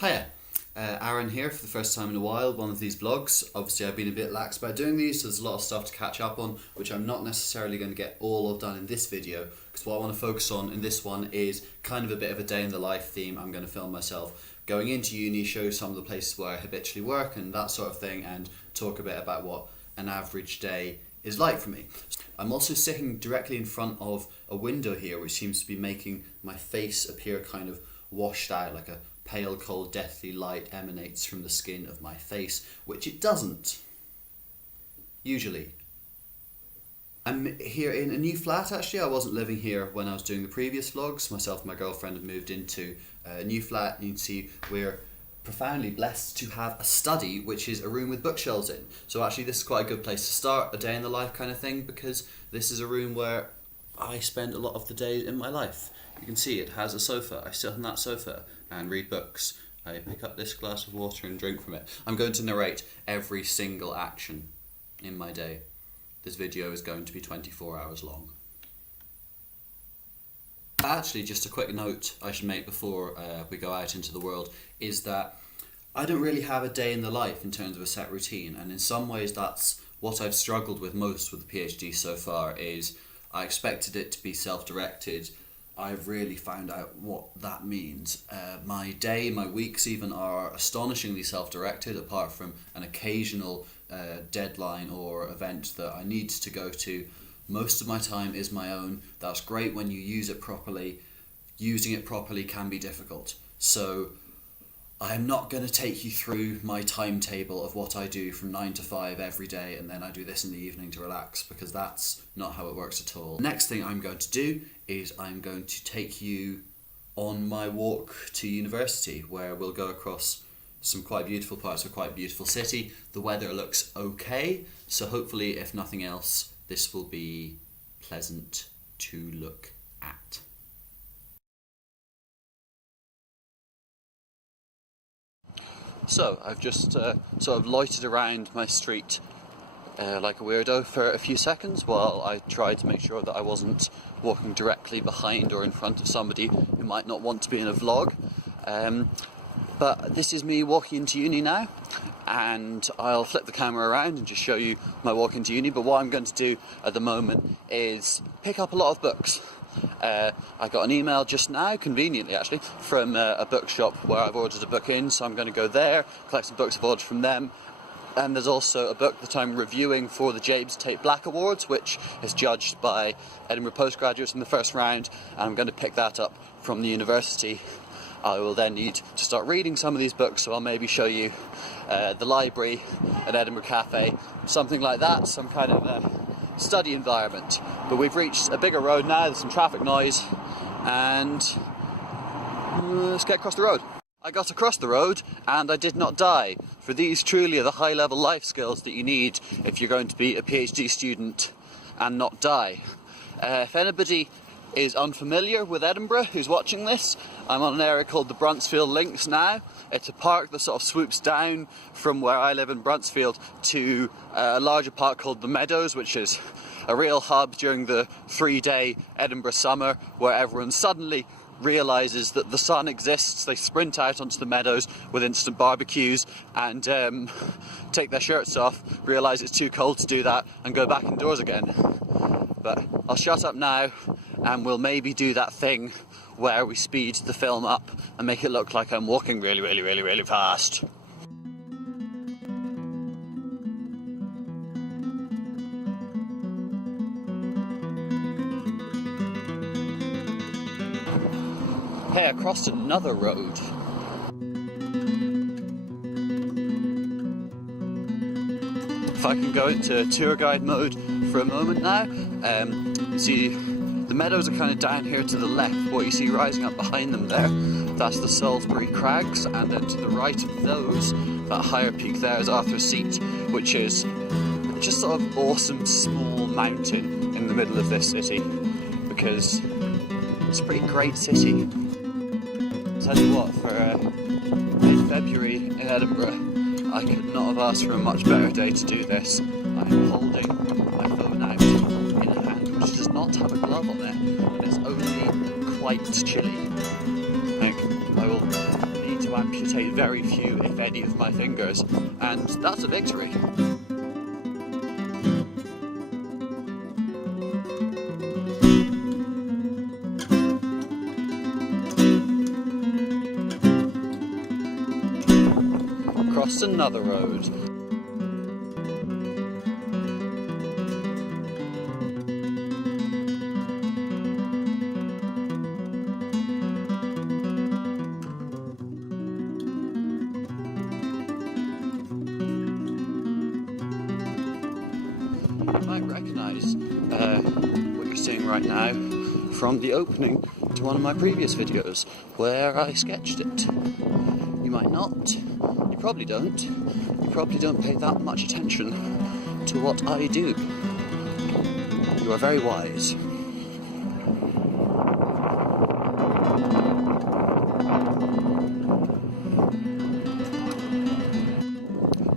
Hiya, Aran here for the first time in a while, one of these vlogs. Obviously I've been a bit lax about doing these, so there's a lot of stuff to catch up on, which I'm not necessarily going to get all of done in this video, because what I want to focus on in this one is kind of a bit of a day in the life theme. I'm going to film myself going into uni, show some of the places where I habitually work and that sort of thing, and talk a bit about what an average day is like for me. I'm also sitting directly in front of a window here, which seems to be making my face appear kind of washed out, like a pale, cold, deathly light emanates from the skin of my face, which it doesn't, usually. I'm here in a new flat, actually. I wasn't living here when I was doing the previous vlogs. Myself and my girlfriend have moved into a new flat, and you can see we're profoundly blessed to have a study, which is a room with bookshelves in. So actually this is quite a good place to start a day in the life kind of thing, because this is a room where I spend a lot of the days in my life. You can see it has a sofa. I sit on that sofa and read books. I pick up this glass of water and drink from it. I'm going to narrate every single action in my day. This video is going to be 24 hours long. Actually, just a quick note I should make before we go out into the world is that I don't really have a day in the life in terms of a set routine, and in some ways that's what I've struggled with most with the PhD so far. Is I expected it to be self-directed. I've really found out what that means. My day, my weeks even, are astonishingly self-directed, apart from an occasional deadline or event that I need to go to. Most of my time is my own. That's great when you use it properly. Using it properly can be difficult. So I am not going to take you through my timetable of what I do from 9 to 5 every day, and then I do this in the evening to relax, because that's not how it works at all. Next thing I'm going to do is I'm going to take you on my walk to university, where we'll go across some quite beautiful parts of a quite beautiful city. The weather looks okay, so hopefully, if nothing else, this will be pleasant to look at. So I've just sort of loitered around my street like a weirdo for a few seconds while I tried to make sure that I wasn't walking directly behind or in front of somebody who might not want to be in a vlog. But this is me walking into uni now, and I'll flip the camera around and just show you my walk into uni. But what I'm going to do at the moment is pick up a lot of books. I got an email just now, conveniently actually, from a bookshop where I've ordered a book in, so I'm going to go there, collect some books I've ordered from them. And there's also a book that I'm reviewing for the James Tate Black Awards, which is judged by Edinburgh postgraduates in the first round, and I'm going to pick that up from the university. I will then need to start reading some of these books, so I'll maybe show you the library at Edinburgh Cafe, something like that, some kind of study environment. But we've reached a bigger road now, there's some traffic noise, and let's get across the road. I got across the road and I did not die, for these truly are the high-level life skills that you need if you're going to be a PhD student and not die. If anybody is unfamiliar with Edinburgh who's watching this, I'm on an area called the Bruntsfield Links now. It's a park that sort of swoops down from where I live in Bruntsfield to a larger park called the Meadows, which is a real hub during the 3-day Edinburgh summer, where everyone suddenly realises that the sun exists. They sprint out onto the meadows with instant barbecues and take their shirts off, realise it's too cold to do that, and go back indoors again. But I'll shut up now, and we'll maybe do that thing where we speed the film up and make it look like I'm walking really fast. Hey, I crossed another road. If I can go into tour guide mode for a moment now, you see the meadows are kind of down here to the left. What you see rising up behind them there, that's the Salisbury Crags, and then to the right of those, that higher peak there is Arthur's Seat, which is just sort of awesome small mountain in the middle of this city, because it's a pretty great city. Tell you what, for mid-February in Edinburgh, I could not have asked for a much better day to do this. I am holding my phone out in a hand which does not have a glove on it, and it's only quite chilly. I think I will need to amputate very few, if any, of my fingers, and that's a victory. Crossed another road. You might recognise what you're seeing right now from the opening to one of my previous videos where I sketched it. You might not. You probably don't. You probably don't pay that much attention to what I do. You are very wise.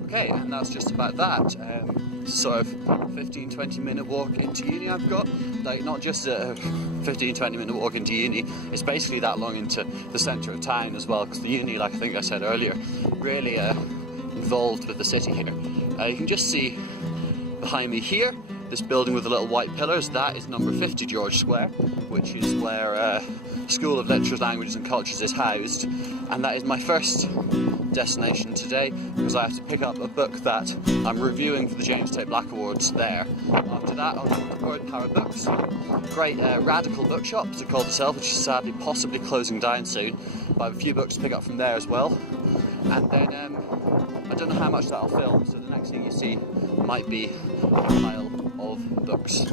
Okay, and that's just about that. Sort of 15-20 minute walk into uni I've got. Like, not just a 15-20 minute walk into uni, it's basically that long into the centre of town as well, because the uni, like I think I said earlier, really involved with the city here. You can just see behind me here, this building with the little white pillars, that is number 50 George Square, which is where School of Literature, Languages and Cultures is housed, and that is my first destination today, because I have to pick up a book that I'm reviewing for the James Tait Black Awards there. After that, I'll go to Word Power Books, great radical bookshop as it called itself, which is sadly possibly closing down soon, but I have a few books to pick up from there as well. And then I don't know how much that'll film, so the next thing you see might be a pile of books.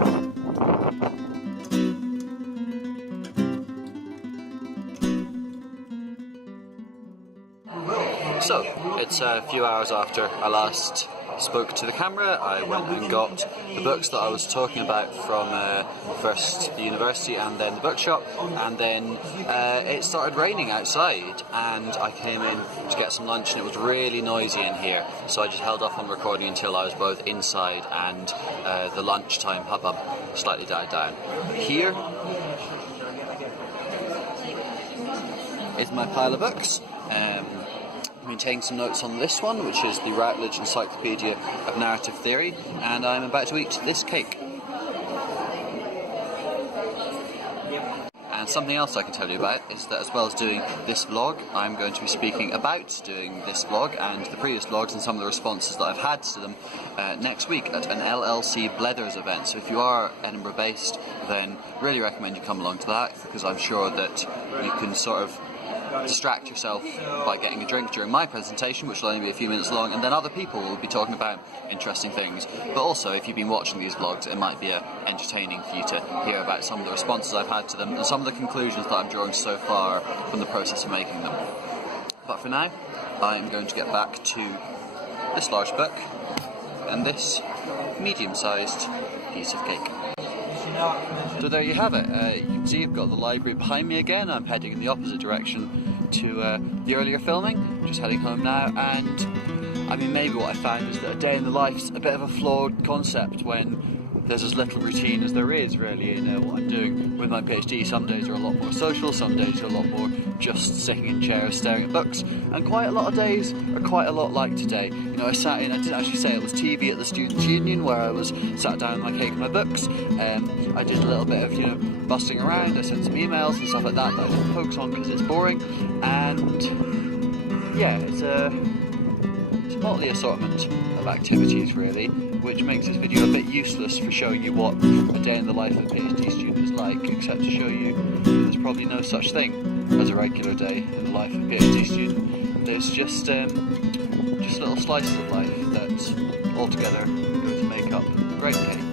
So, it's a few hours after I last spoke to the camera. I went and got the books that I was talking about from first the university and then the bookshop, and then it started raining outside and I came in to get some lunch and it was really noisy in here, so I just held off on recording until I was both inside and the lunchtime hubbub slightly died down. Here is my pile of books. I've been taking some notes on this one, which is the Routledge Encyclopedia of Narrative Theory, and I'm about to eat this cake. And something else I can tell you about is that as well as doing this vlog, I'm going to be speaking about doing this vlog and the previous vlogs and some of the responses that I've had to them next week at an LLC Blethers event. So if you are Edinburgh based, then really recommend you come along to that, because I'm sure that you can sort of distract yourself by getting a drink during my presentation, which will only be a few minutes long, and then other people will be talking about interesting things. But also, if you've been watching these vlogs, it might be entertaining for you to hear about some of the responses I've had to them and some of the conclusions that I'm drawing so far from the process of making them. But for now, I'm going to get back to this large book and this medium-sized piece of cake. So there you have it. You can see I've got the library behind me again. I'm heading in the opposite direction to the earlier filming. Just heading home now, and I mean, maybe what I found is that a day in the life's a bit of a flawed concept when there's as little routine as there is really in what I'm doing with my PhD. Some days are a lot more social, some days are a lot more just sitting in chairs staring at books, and quite a lot of days are quite a lot like today. You know, I didn't actually say it was TV at the Students' Union, where I was sat down with my cake and my books. I did a little bit of, busting around. I sent some emails and stuff like that I didn't focus on because it's boring, and yeah, it's a motley assortment of activities really, which makes this video a bit useless for showing you what a day in the life of a PhD student is like, except to show you that there's probably no such thing as a regular day in the life of a PhD student. There's just little slices of life that altogether go to make up a great cake.